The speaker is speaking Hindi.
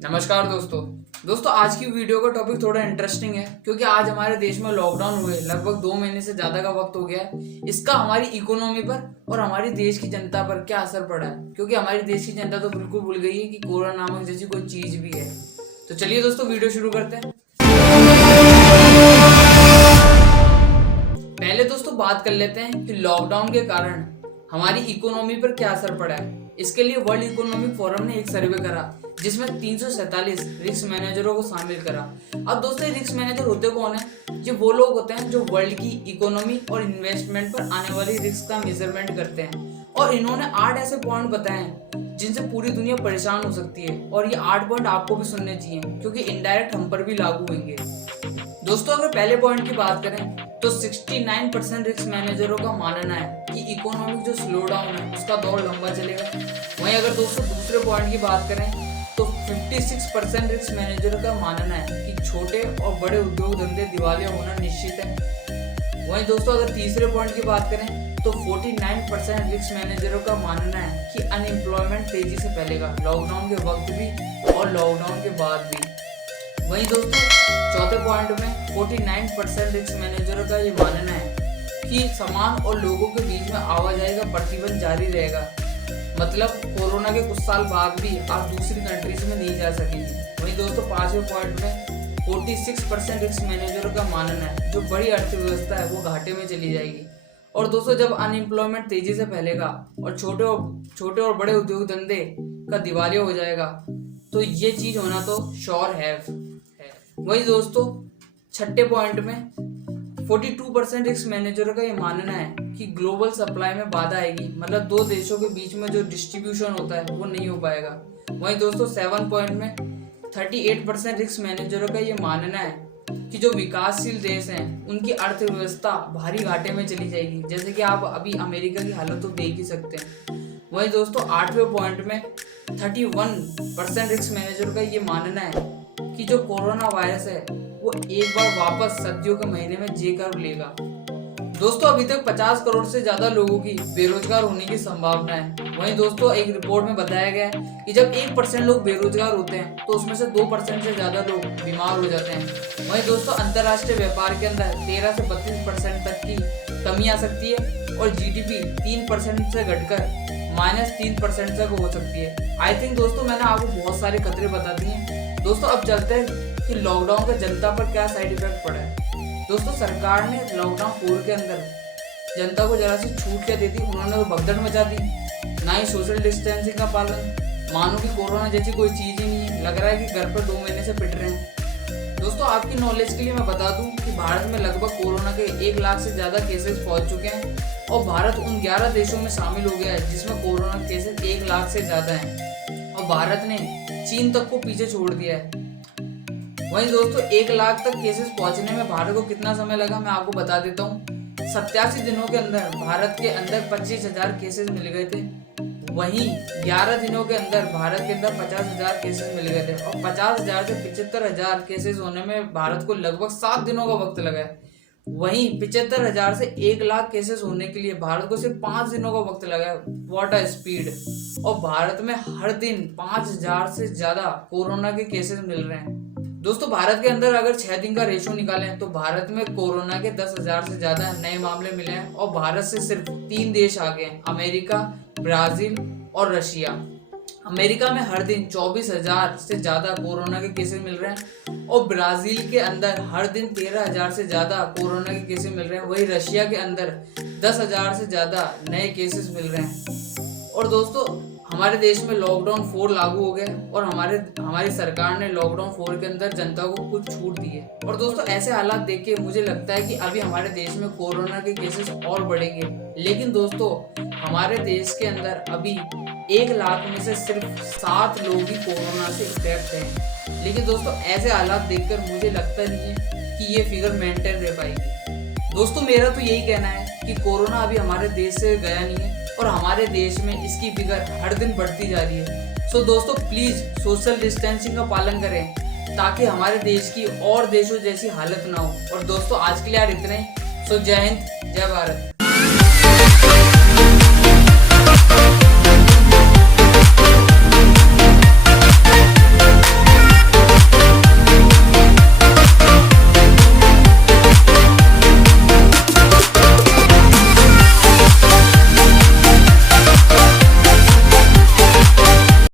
नमस्कार दोस्तों आज की वीडियो का टॉपिक थोड़ा इंटरेस्टिंग है क्योंकि आज हमारे देश में लॉकडाउन हुए लगभग 2 महीने से ज़्यादा का वक्त हो गया है। इसका हमारी इकोनॉमी पर और हमारी देश की जनता पर क्या असर पड़ा है, क्योंकि हमारी देश की जनता तो बिल्कुल भूल गई है कि कोरोना नामक जैसी कोई चीज़ भी है। तो चलिए दोस्तों वीडियो शुरू करते हैं। पहले दोस्तों बात कर लेते हैं कि लॉकडाउन के कारण हमारी इकोनॉमी पर क्या असर पड़ा है। इसके लिए वर्ल्ड इकोनॉमिक फोरम ने एक सर्वे करा जिसमें 347 रिस्क मैनेजरों को शामिल करा। अब दोस्तों रिस्क मैनेजर होते कौन है? ये वो लोग होते हैं जो वर्ल्ड की इकोनॉमी और इन्वेस्टमेंट पर आने वाली रिस्क का मेजरमेंट करते हैं। और इन्होंने 8 ऐसे पॉइंट बताए हैं जिनसे पूरी दुनिया परेशान हो सकती है, और ये 8 पॉइंट आपको भी सुनने चाहिए क्योंकि इनडायरेक्ट हम पर भी लागू होंगे। दोस्तों अगर पहले पॉइंट की बात करें तो 69% रिस्क मैनेजरों का मानना है कि इकोनॉमिक जो स्लो डाउन है उसका दौर लंबा चलेगा। वहीं अगर दोस्तों दूसरे पॉइंट की बात करें तो 56% रिस्क मैनेजरों का मानना है कि छोटे और बड़े उद्योग धंधे दिवालिया होना निश्चित है। वहीं दोस्तों अगर तीसरे पॉइंट की बात करें तो 49% रिस्क मैनेजरों का मानना है कि अनएम्प्लॉयमेंट तेजी से फैलेगा, लॉकडाउन के वक्त भी और लॉकडाउन के बाद भी। वहीं दोस्तों चौथे पॉइंट में 49% रिस्क मैनेजरों का ये मानना है कि सामान और लोगों के बीच में आवाजाही का प्रतिबंध जारी रहेगा, मतलब कोरोना के कुछ साल बाद भी आप दूसरी कंट्रीज में नहीं जा सकेंगे। वहीं दोस्तों पांचवें पॉइंट में 46% रिस्क मैनेजरों का मानना है जो बड़ी अर्थव्यवस्था है वो घाटे में चली जाएगी। और दोस्तों जब अनएम्प्लॉयमेंट तेजी से फैलेगा और छोटे और बड़े उद्योग धंधे का दिवालिया हो जाएगा तो ये चीज होना तो श्योर है। वही दोस्तों छठे पॉइंट में 42% रिस्क मैनेजरों का ये मानना है कि ग्लोबल सप्लाई में बाधा आएगी, मतलब दो देशों के बीच में जो डिस्ट्रीब्यूशन होता है वो नहीं हो पाएगा। वहीं दोस्तों 7 पॉइंट में 38% रिस्क मैनेजरों का ये मानना है कि जो विकासशील देश हैं उनकी अर्थव्यवस्था भारी घाटे में चली जाएगी, जैसे कि आप अभी अमेरिका की हालत तो देख ही सकते हैं। वहीं दोस्तों 8वें पॉइंट में 31% रिस्क मैनेजर का ये मानना है कि जो कोरोना वायरस है वो एक बार वापस सर्दियों के महीने में जेकर लेगा। दोस्तों अभी तक 50 करोड़ से ज्यादा लोगों की बेरोजगार होने की संभावना है। वहीं दोस्तों एक रिपोर्ट में बताया गया है कि जब 1% लोग बेरोजगार होते हैं तो उसमें से 2% से ज्यादा लोग बीमार हो जाते हैं। वहीं दोस्तों अंतर्राष्ट्रीय व्यापार के अंदर 13 से 32% तक की कमी आ सकती है और जीडीपी 3% से घटकर -3% तक हो सकती है। आई थिंक दोस्तों मैंने आपको बहुत सारे खतरे बता दिए हैं। दोस्तों अब चलते हैं कि लॉकडाउन का जनता पर क्या साइड इफेक्ट पड़ा है। दोस्तों सरकार ने लॉकडाउन 4 के अंदर जनता को जरा सी छूट क्या दी थी, उन्होंने तो भगदड़ मचा दी, ना ही सोशल डिस्टेंसिंग का पालन, मानो कि कोरोना जैसी कोई चीज ही नहीं है। लग रहा है कि घर पर 2 महीने से पिट रहे हैं। दोस्तों आपकी नॉलेज के लिए मैं बता दूं कि भारत में लगभग कोरोना के 1 लाख से ज्यादा केसेस पहुंच चुके हैं और भारत उन 11 देशों में शामिल हो गया है जिसमें कोरोना केसेस 1 लाख से ज्यादा हैं और भारत ने चीन तक को पीछे छोड़ दिया है। वहीं दोस्तों 1 लाख तक केसेस पहुंचने में भारत को कितना समय लगा मैं आपको बता देता हूँ। 87 दिनों के अंदर भारत के अंदर 25,000 केसेस मिल गए थे। वहीं 11 दिनों के अंदर भारत के अंदर 50,000 केसेस मिल गए थे और 50,000 से 75,000 केसेस होने में भारत को लगभग 7 दिनों का वक्त लगा है। वहीं 75,000 से 1 लाख केसेस होने के लिए भारत को सिर्फ 5 दिनों का वक्त लगा है। What a speed. और भारत में हर दिन 5,000 से ज्यादा कोरोना के केसेस मिल रहे हैं। दोस्तों भारत के अंदर अगर 6 दिन का रेशो निकालें तो भारत में कोरोना के 10,000 से ज्यादा नए मामले मिले हैं और भारत से सिर्फ 3 देश आगे हैं, अमेरिका, ब्राजील और रशिया। अमेरिका में हर दिन 24,000 से ज्यादा कोरोना के केसेस मिल रहे हैं और ब्राजील के अंदर हर दिन 13,000 से ज्यादा कोरोना के केसेस मिल रहे हैं। वहीं रशिया के अंदर 10,000 से ज्यादा नए केसेस मिल रहे हैं। और दोस्तों हमारे देश में लॉकडाउन 4 लागू हो गया और हमारी सरकार ने लॉकडाउन 4 के अंदर जनता को कुछ छूट दी है। और दोस्तों ऐसे हालात देख के मुझे लगता है कि अभी हमारे देश में कोरोना के केसेस और बढ़ेंगे, लेकिन दोस्तों हमारे देश के अंदर अभी 1 लाख में से सिर्फ 7 लोग ही कोरोना से इफेक्ट हैं। लेकिन दोस्तों ऐसे हालात देखकर मुझे लगता नहीं है कि ये फिगर मेंटेन रह पाएगी। दोस्तों मेरा तो यही कहना है कि कोरोना अभी हमारे देश से गया नहीं है और हमारे देश में इसकी फिगर हर दिन बढ़ती जा रही है। सो दोस्तों प्लीज सोशल डिस्टेंसिंग का पालन करें ताकि हमारे देश की और देशों जैसी हालत ना हो। और दोस्तों आज के लिए यार इतना ही। सो जय हिंद, जय भारत।